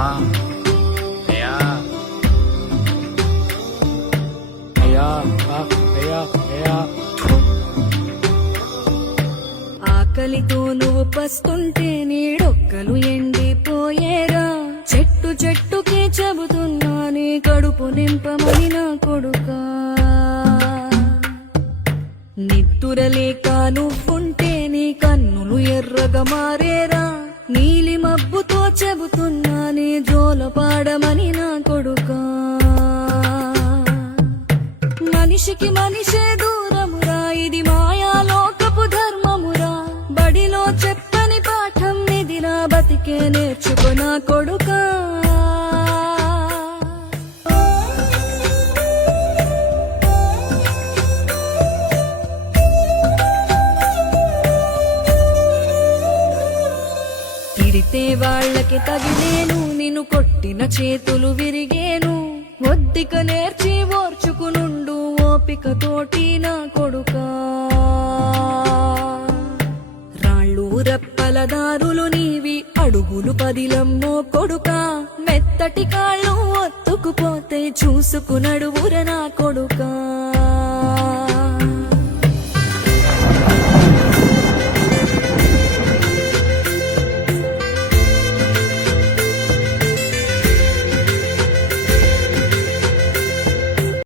అమ్మా అయ్యా అయ్యా అయ్యా అయ్యా. ఆకలితో నువ్వు పస్తుంటే నీడొక్కలు ఎండిపోయేరా. చెట్టు చెట్టుకే చెబుతున్నా నీ కడుపు నింపమని నా కొడుకా. నిద్దురలేక నువ్వుంటే నీ కన్నులు ఎర్రగా మారేరా. నీలి మబ్బుతో చెబుతున్నా నీ జోల పాడమని నా కొడుకా. మనిషికి మనిషే దూరమురా, ఇది మాయాలోకపు ధర్మమురా. బడిలో చెప్పని పాఠం ఇదిరా, బతికే నేర్చుకో నా కొడుకా. తిడితే వాళ్ళకి తగిలేను, నిన్ను కొట్టిన చేతులు విరిగేను. ఒద్దిక నేర్చి ఓర్చుకునుండు ఓపికతోటి నా కొడుకా. రాళ్ళు రప్పల దారులు నీవి, అడుగులు పదిలమ్మో కొడుకా. మెత్తటి కాళ్ళు ఒత్తుకుపోతే చూసుకునడువుర నా కొడుకా.